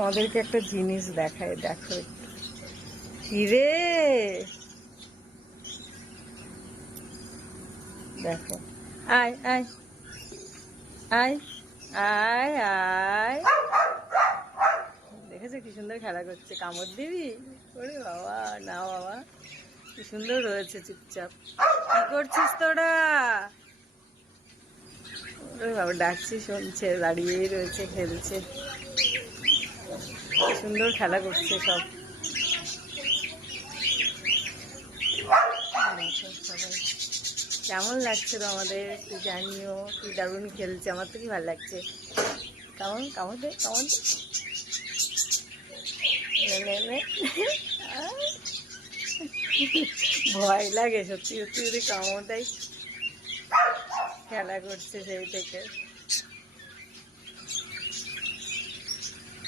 তোমাদেরকে একটা জিনিস দেখায়, দেখো হিরে, দেখো, আয় আয় আয় আয় আয়, দেখেছো কি সুন্দর খেলা করছে, কামড় দিবি? ওরে বাবা, না বাবা, কি সুন্দর রয়েছে চুপচাপ। কি করছিস তোরা? ওরে বাবা, ডাকছি শুনছে, দাঁড়িয়েই রয়েছে, খেলছে, কি সুন্দর খেলা করছে সব। সবাই কেমন লাগছে তো আমাদের, তুই জানিও, কি দারুণ খেলছে, আমার তো কি ভালো লাগছে। কেমন কামড় দে, কামড় দে, ভয় লাগে সত্যি সত্যি যদি কামড় দেয়। খেলা করছে সেই থেকে।